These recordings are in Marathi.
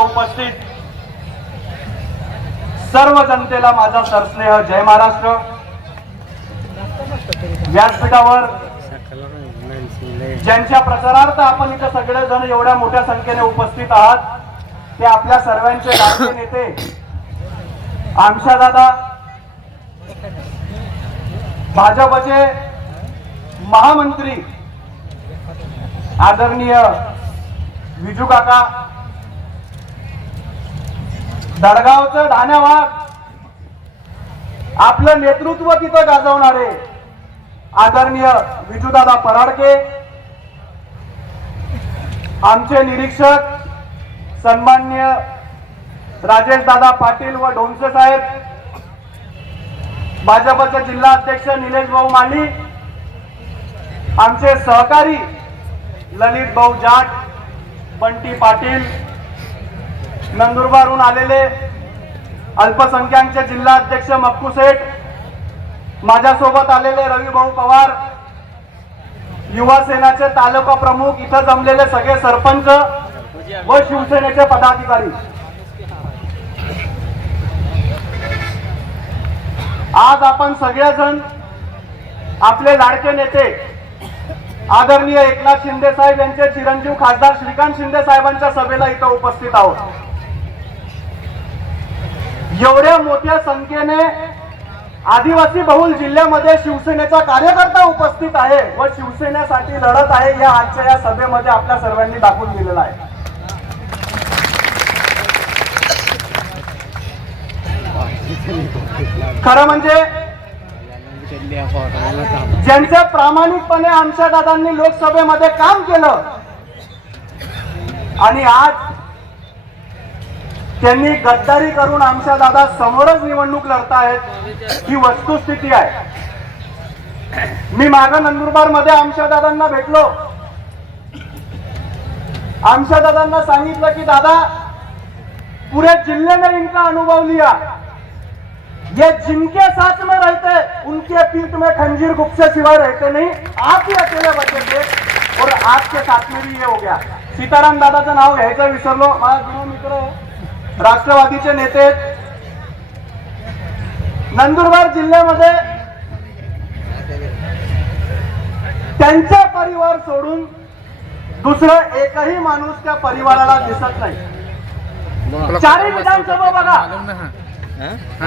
उपस्थित सर्व जनतेला माझा सरस्नेह जय महाराष्ट्र। व्यासपीठावर ज्यांच्या प्रचारार्थ आपण इथे सगळेजण एवढ्या मोठ्या संख्येने उपस्थित आहात ते आपल्या सर्वांचे लाडके नेते आमशा दादा, भाजपचे महामंत्री आदरणीय विजू काका, दडगावचं धान्यावाग आपलं नेतृत्व तिथं गाजवणारे आदरणीय विजूदादा पराडके, आमचे निरीक्षक सन्माननीय राजेश दादा पाटील व ढोंसे साहेब, भाजपचे जिल्हा अध्यक्ष निलेश भाऊ माली, आमचे सहकारी ललित भाऊ जाट, बंटी पाटील, नंदुरबारहून आलेले अल्पसंख्याकचे जिल्हा अध्यक्ष मक्कू सेठ, माझ्यासोबत आलेले रवी भाऊ पवार, युवा सेनाचे तालुका प्रमुख, इथं जमलेले सगळे सरपंच व शिवसेनेचे पदाधिकारी, आज आपण सगळेजण आपले लाडके नेते आदरणीय एकनाथ शिंदे साहेब यांचे चिरंजीव खासदार श्रीकांत शिंदे साहेबांच्या सभेला इथं उपस्थित आहोत। एवढ्या मोठ्या संख्येने आदिवासी बहुल जिल्ह्यामध्ये शिवसेनेचा कार्यकर्ता उपस्थित आहे व शिवसेनेसाठी लढत आहे या आजच्या या सभेमध्ये आपल्या सर्वांनी दाखवून दिलेला आहे। खरं म्हणजे ज्यांच्या प्रामाणिकपणे आमच्या दादांनी लोकसभेमध्ये काम केलं आणि आज त्यांनी गद्दारी करून आमच्या दादा समोरच निवडणूक लढतायत ही वस्तुस्थिती आहे। मी मागे नंदुरबार मध्ये आमच्या दादांना भेटलो, आमच्या दादांना सांगितलं की दादा पूरे जिले में इनका अनुभव लिया, ये जिनके साथ में रहते उनके पीठ में खंजीर गुप्त से सिवाय रहते नहीं, आप ही अकेले बचे थे और आपके साथ में भी ये हो गया। सीताराम दादाचं नाव घ्यायचं विसरलो, माझा जुना मित्र आहे, राष्ट्रवादीचे नेते नंदुरबार जिल्ह्यामध्ये त्यांचा परिवार सोडून दुसरं एकही माणूस त्या परिवाराला दिसत नाही। चारही विधानसभा बघा,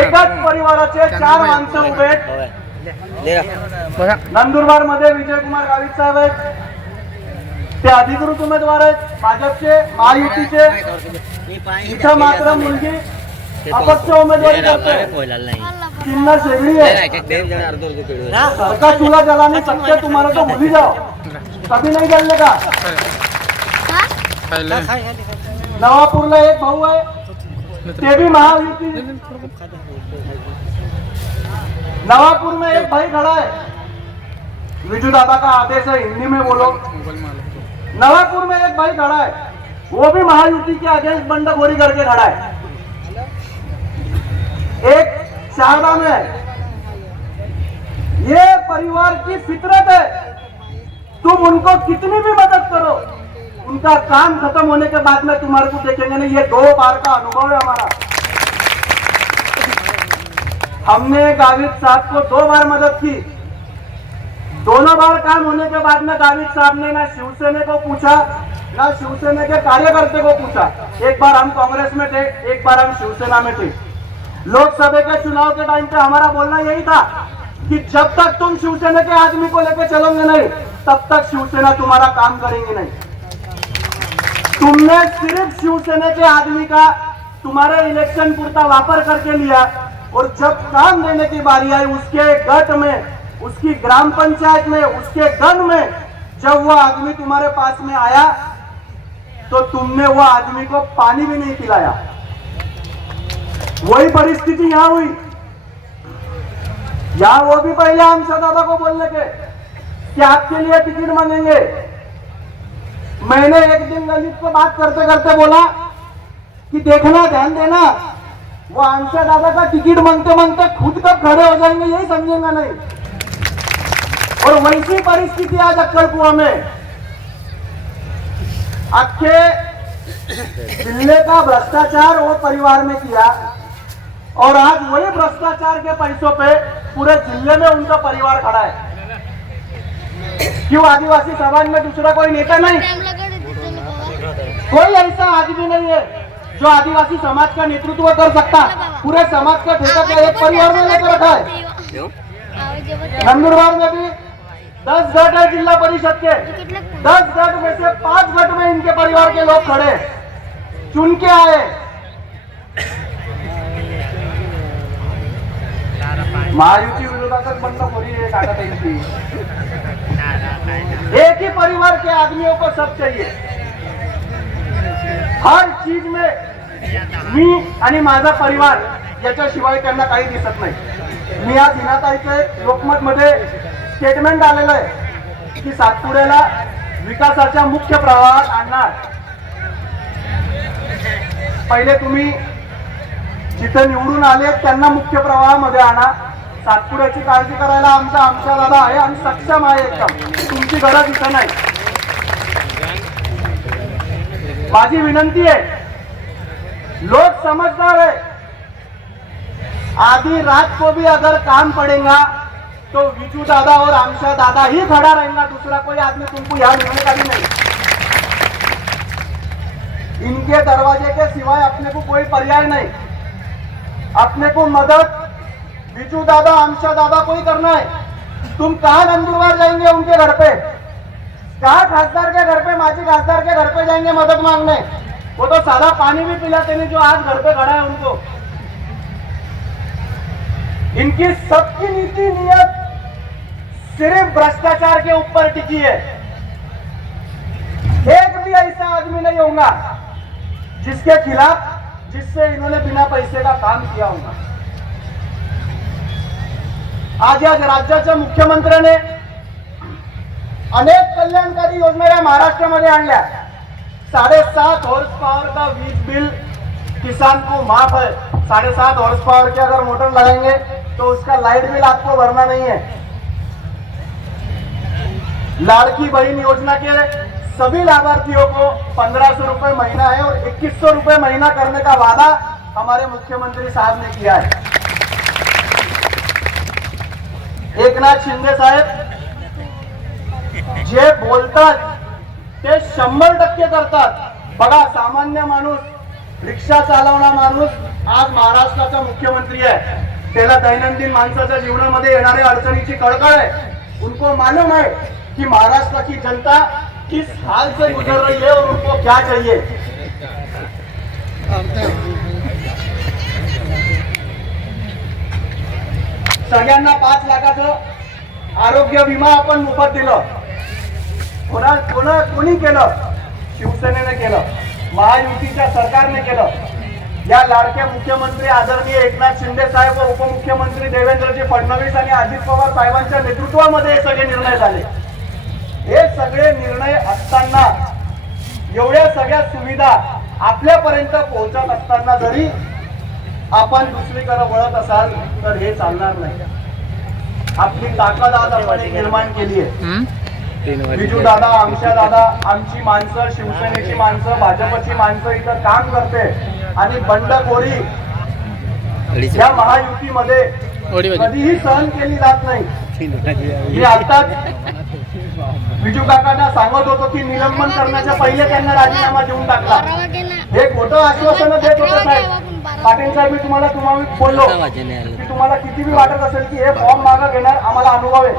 एकाच परिवाराचे चार माणसं उभे आहेत। नंदुरबार मध्ये विजयकुमार गावित साहेब आहेत, ते अधिकृत उमेदवार आहेत भाजपचे महायुतीचे, इथं मात्र मुलगी अपक्ष उमेदवारी करते, चिन्ह शेगडी है, सरकार चूल्हा जलाने सकते तुम्हारा तो भूल ही जाओ, कभी नहीं जलने का। नवापूरला एक भाऊ आहे, ते भी महायुती, नवापुर में एक भाई खड़ा है, विजू दादा का आदेश है हिंदी में बोलो, नवापुर में एक भाई खड़ा है, वो भी महायुति के अगेंस्ट बंडखोरी करके खड़ा है। एक शारदा में है, ये परिवार की फितरत है, तुम उनको कितनी भी मदद करो उनका काम खत्म होने के बाद में तुम्हारे को देखेंगे नहीं। ये 2 बार का अनुभव है हमारा। हमने गावित साहब को 2 बार मदद की, दोनों बार काम होने के बाद में गावित साहब ने ना शिवसेना को पूछा ना शिवसेना के कार्यकर्ते को पूछा। एक बार हम कांग्रेस में थे, एक बार हम शिवसेना में थे। लोकसभा के चुनाव के टाइम पे हमारा बोलना यही था कि जब तक तुम शिवसेना के आदमी को लेकर चलोगे नहीं तब तक शिवसेना तुम्हारा काम करेंगे नहीं। तुमने सिर्फ शिवसेना के आदमी का तुम्हारे इलेक्शन पुरता वापर करके लिया और जब काम देने की बारी आई उसके गट में, उसकी ग्राम पंचायत में, उसके गण में जब वह आदमी तुम्हारे पास में आया तो तुमने वह आदमी को पानी भी नहीं पिलाया। वही परिस्थिति यहां हुई। यहां वो भी पहले आमशा दादा को बोलने के कि आपके लिए टिकट मांगेंगे। मैंने एक दिन ललित को बात करते करते बोला कि देखना, ध्यान देना, वो आमशा दादा का टिकट मांगते मांगते खुद कब खड़े हो जाएंगे यही समझेंगे नहीं। और वैसी परिस्थिति आज अक्कल कुआं में अख्खे जिले का भ्रष्टाचार वो परिवार ने किया और आज वही भ्रष्टाचार के पैसों पे पूरे जिले में उनका परिवार खड़ा है। क्यों आदिवासी समाज में दूसरा कोई नेता नहीं? कोई ऐसा आदमी नहीं है जो आदिवासी समाज का नेतृत्व कर सकता। पूरे समाज का ठेका का एक परिवार ने लेकर रखा है। नंदुरबार में भी 10 गट है जिला परिषद के। 10 गट में से 5 गट में इनके परिवार के लोग खड़े चुन के आए। महायुति विरोधात बंडखोरी है काका त्यांची। एक ही परिवार के आदमियों को सब चाहिए। हर चीज में मी आणि माझा परिवार याच्याशिवाय त्यांना काही दिसत नाही। मी आज हिनाताईचे लोकमत मध्ये स्टेटमेंट आलेलं आहे की सातपुड्याला विकासाच्या मुख्य प्रवाहात आणणार। पहिले तुम्ही जिथे निवडून आले त्यांना मुख्य प्रवाहामध्ये आणा। सातपुड्याची काळजी करायला आमचा दादा आहे आणि सक्षम आहे एकदम। तुमची गरज इथं नाही। माझी विनंती है, लोग समझदार है। आधी रात को भी अगर काम पड़ेगा तो विजू दादा और आमशा दादा ही खड़ा रहेगा। दूसरा कोई आदमी तुमको यहाँ मिलने का भी नहीं। इनके दरवाजे के सिवाय अपने को कोई पर्याय नहीं। अपने को मदद विजू दादा आमशा दादा को ही करना है। तुम कहाँ नंदुरबार जाएंगे उनके घर पे? कहाँ खासदार के घर पे, माजी खासदार के घर पे जाएंगे मदद मांगने? वो तो सादा पानी भी पिलाते नहीं जो आज घर पे खड़ा है उनको। इनकी सबकी नीति नियत सिर्फ भ्रष्टाचार के ऊपर टिकी है। एक भी ऐसा आदमी नहीं होगा जिसके खिलाफ जिससे इन्होंने बिना पैसे का काम किया होगा। आज या राज्याच्या मुख्यमंत्र्याने अनेक कल्याणकारी योजना या महाराष्ट्रामध्ये आणल्या। 7.5 हॉर्स पावर का वीज बिल किसान को माफ है। 7.5 हॉर्स पावर की अगर मोटर लगाएंगे तो उसका लाइट बिल आपको भरना नहीं है। लाड़की बहन योजना के सभी लाभार्थियों को 1500 रुपए महीना है और 2100 रुपए महीना करने का वादा हमारे मुख्यमंत्री साहब ने किया है। एकनाथ शिंदे साहेब जे बोलतात ते 100% करतात। बघा, सामान्य माणूस, रिक्षा चालवणारा माणूस आज महाराष्ट्राचा मुख्यमंत्री आहे। त्याला दैनंदिन माणसाच्या जीवनामध्ये येणाऱ्या अडचणीची कळकळ आहे। उनको मालूम है कि महाराष्ट्र की जनता किस हाल से गुजर रही है और उनको क्या चाहिए। सगळ्यांना 5 लाखाचं आरोग्य विमा आपण मोफत दिलं। कोणी केलं? शिवसेनेने केलं, महायुतीच्या सरकारने केलं। या लाडक्या मुख्यमंत्री आदरणीय एकनाथ शिंदे साहेब व उपमुख्यमंत्री देवेंद्रजी फडणवीस आणि अजित पवार साहेबांच्या नेतृत्वामध्ये हे सगळे निर्णय झाले। हे सगळे निर्णय असताना, एवढ्या सगळ्या सुविधा आपल्यापर्यंत पोहोचत असताना जरी आपण दुसरीकडे वळत असाल तर हे चालणार नाही। आपली ताकद आज आपण निर्माण केली आहे। विजू दादा, आमशा दादा, आमची माणसं, शिवसेनेची माणसं, भाजपची माणसं इथं काम करते आणि बंडखोरी या महायुतीमध्ये कधीही सहन केली जात नाही। मी आताच विजू काकांना सांगत होतो की निलंबन करण्याच्या पहिले त्यांना राजीनामा देऊन टाकला। हे खोटं आश्वासन देत होते साहेब। पाटील साहेब, मी तुम्हाला बोललो की तुम्हाला किती बी वाटत असेल की हे फॉर्म मागे घेणार, आम्हाला अनुभव आहे।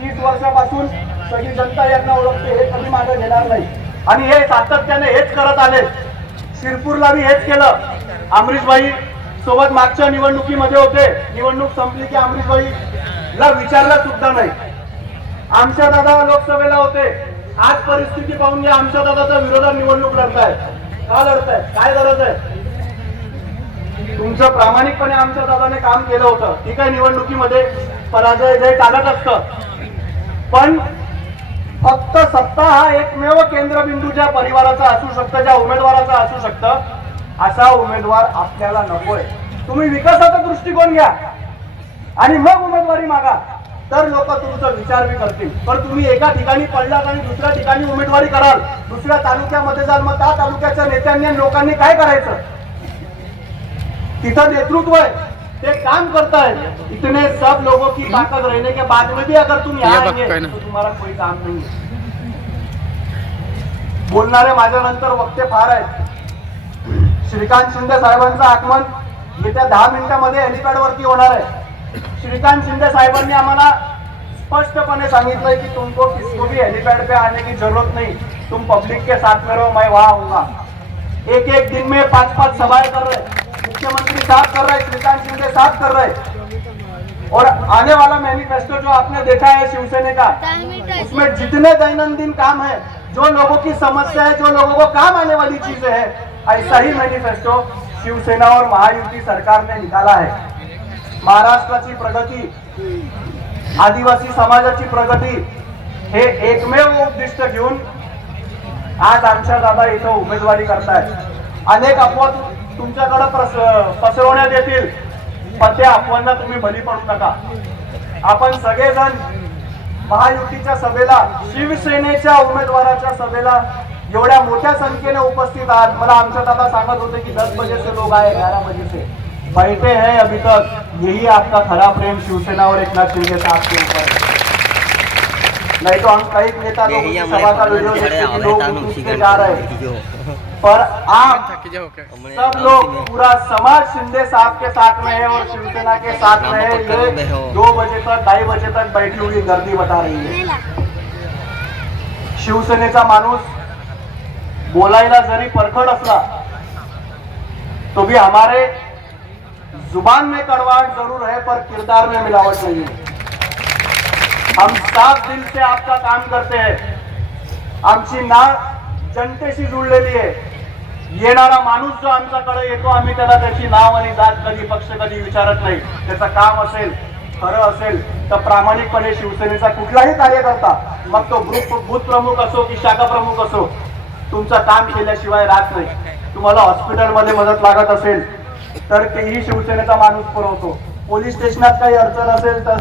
30 वर्षापासून सगळी जनता यांना ओळखते, हे कधी मागे घेणार नाही आणि हे सातत्याने हेच करत आले। शिरपूरला बी हेच केलं। अमरीशभाई सोबत मागच्या निवडणुकीमध्ये होते। निवडणूक संपली की अमरीशभाईला विचारलं सुद्धा नाही। आमच्या दादा लोकसभेला होते। आज परिस्थिती पाहून घ्या, आमच्या दादाच्या विरोधात निवडणूक लढताय। का लढताय? काय गरज आहे? तुमचं प्रामाणिकपणे आमच्या दादाने काम केलं होतं। ठीक आहे, निवडणुकीमध्ये पराजय जय टाळत असतं, पण फक्त सत्ता हा एकमेव केंद्रबिंदू ज्या परिवाराचा असू शकतं, ज्या उमेदवाराचा असू शकतं, असा उमेदवार आपल्याला नकोय। तुम्ही विकासाचा दृष्टिकोन घ्या आणि मग उमेदवारी मागा। तर लोक तुमचा विचार बी करतील. पण तुम्ही एका ठिकाणी पडलात आणि दुसऱ्या ठिकाणी उमेदवारी कराल, दुसऱ्या तालुक्यामध्ये जाल, मग त्या तालुक्याच्या नेत्यांनी आणि लोकांनी काय करायचं? तिथं नेतृत्व है, ते काम करता है. इतने सब लोगों की ताकत रहने के बाद में भी अगर तुम यहाँ आएंगे तो तुम्हारा कोई काम नहीं है. बोलणारे माझ्यानंतर वक्ते फार आहेत. श्रीकांत शिंदे साहेबांचं आगमन येत्या 10 मिनिटांमध्ये हेलिपॅड वरती होणार आहे. श्रीकांत शिंदे साहेबांनी आम्हाला स्पष्टपणे सांगितलंय की तुमको किसको भी हेलिपैड पे आने की जरूरत नहीं, तुम पब्लिक के साथ में रहो, मैं वहां आऊंगा. एक एक दिन में 5-5 सभाएं कर रहे, मुख्यमंत्री साथ कर रहे, श्रीकांत शिंदे साथ कर रहे. और आने वाला मैनिफेस्टो जो आपने देखा है शिवसेना का, उसमें जितने दैनंदिन काम है, जो लोगों की समस्या है, जो लोगों को काम आने वाली चीजें है, ऐसा ही मैनिफेस्टो शिवसेना और महायुति सरकार ने निकाला है. महाराष्ट्राची प्रगती, आदिवासी समाजाची प्रगती हे एकमेव उद्दिष्ट घेऊन आज आमच्या दादा इथं उमेदवारी करतायत. अनेक अफवा तुमच्याकडे पसरवण्यात येतील, पण त्या अफवांना तुम्ही बली पडू नका. आपण सगळेजण महायुतीच्या सभेला, शिवसेनेच्या उमेदवाराच्या सभेला एवढ्या मोठ्या संख्येने उपस्थित आहात. मला आमच्या दादा सांगत होते की 10 बजे से लोग आए, 11 बजे से बैठे हैं अभी तक. यही आपका खरा प्रेम शिवसेना और एकनाथ शिंदे साहब के ऊपर है. नहीं तो हम कई नेता लोग सभा का वीडियो देखते कि लोग उठते जा रहे हैं, पर आप सब लोग, पूरा समाज शिंदे साहब के साथ में है और शिवसेना के साथ में है. ये 2 बजे तक, 2:30 बजे तक बैठी हुई गर्दी बता रही है. शिवसेनेचा माणूस बोलायला जरी परखड असला तो भी हमारे जुबान में कड़वाहट जरूर है, पर किरदार में मिलावट नहीं है. हम साफ दिल से आपका काम करते हैं. आमची नाळ जनतेशी जुळलेली आहे. येणारा माणूस जो आमच्याकडे येतो, आम्ही त्याला त्याची नाव आणि जात कधी, पक्ष कधी विचारत नाही. त्याचं काम असेल, खरं असेल तर प्रामाणिकपणे शिवसेनेचा कुठलाही कार्यकर्ता, मग तो बूथ प्रमुख असो की शाखा प्रमुख असो, तुमचं काम केल्याशिवाय राहत नाही. तुम्हाला हॉस्पिटलमध्ये मदत लागत असेल तर तेही शिवसेनेचा माणूस पुरवतो. पोलीस स्टेशनात काही अडचण असेल तर